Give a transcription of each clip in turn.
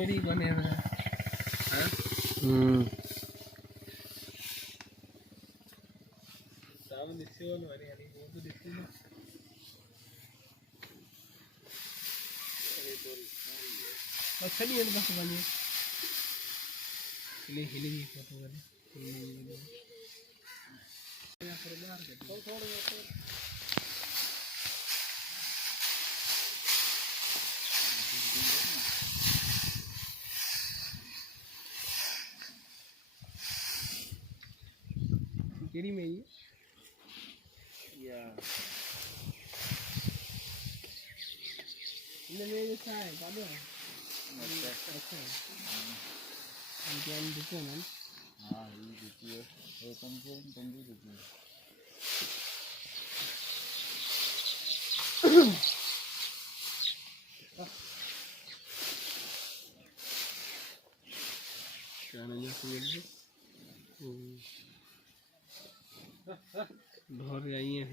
मेरी बने हैं हाँ सावन दिसे वाले वाली यानी वो तो दिसे ना बस चलिए ये बस वाली हिलेगी फोटो वाली यहाँ पर बाहर के थोड़ा केड़ी में ये या इनमें ये क्या है बाबू अच्छा ये दिखो ना हाँ ये दिखिए ये कम से कम दिखिए क्या नहीं है कोई बहुत आई है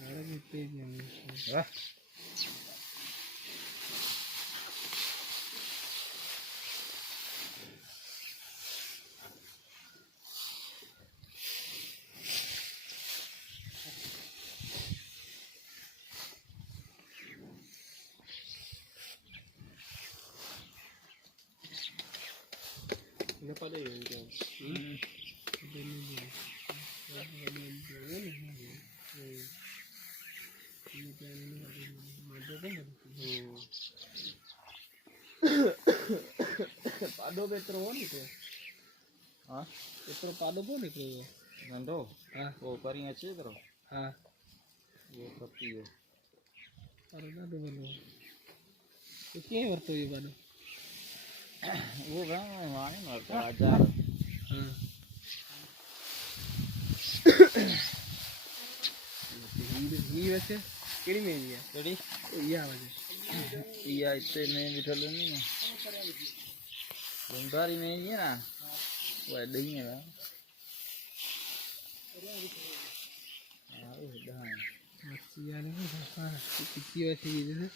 अरे कितने हैं न पड़े हैं क्या पादो बेतरो हो निकले हाँ बेतरो पादो को निकले ये नंदो हाँ वो करी अच्छे करो हाँ ये पत्ती है अरे ना तो बोलो तो क्या वर्तो ये बानो वो गाँव में वाले ना तो आजार हाँ ये वैसे केड़ी में है केड़ी ये आवाज़ ये इतने में बिठा लेनी ना बंगारी में ये ना वो दही है ना हाँ वो दही मच्छी यार ना हाँ कितनी वैसे ये जैसे